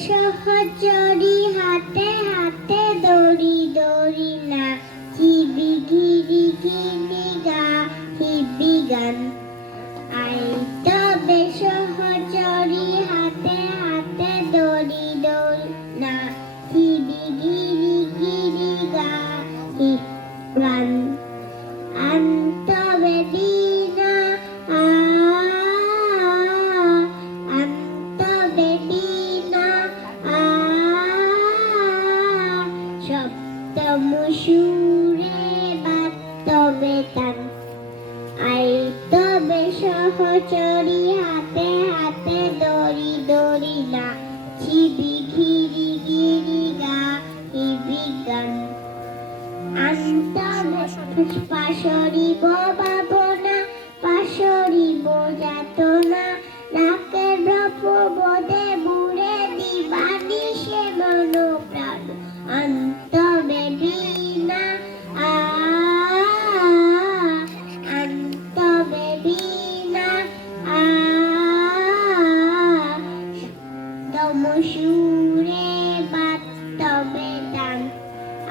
সহচরী হাতে হাতে দড়ি দড়ি না হিবি গিরি গিরি গা হিবি গান আই তবে সহচরী হাতে হাতে দড়ি দড়ি না হিবি গিরি গিরি গা হিবি গান আন্তবে বিনা আন্তবে বিনা সপ্তম সুরে বাস্তবে তান আই তবে সহচরী হাতে হাতে দড়ি দড়ি না ছিবি ঘিরি গিরি গা হিবি গান পাশরিব ভাবনা পাশরিব যাতনা নাকের রূপবোধে বুড়ে দিবানি সে মন প্রাণ অন্তবে বিনা অন্তবে বিনা তম সুরে বাস্তবে দান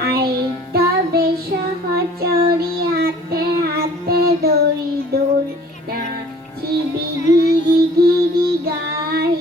আই তবে সহচরী হাতে হাতে দড়ি দড়ি না ছিবি গিরি গিরি গাই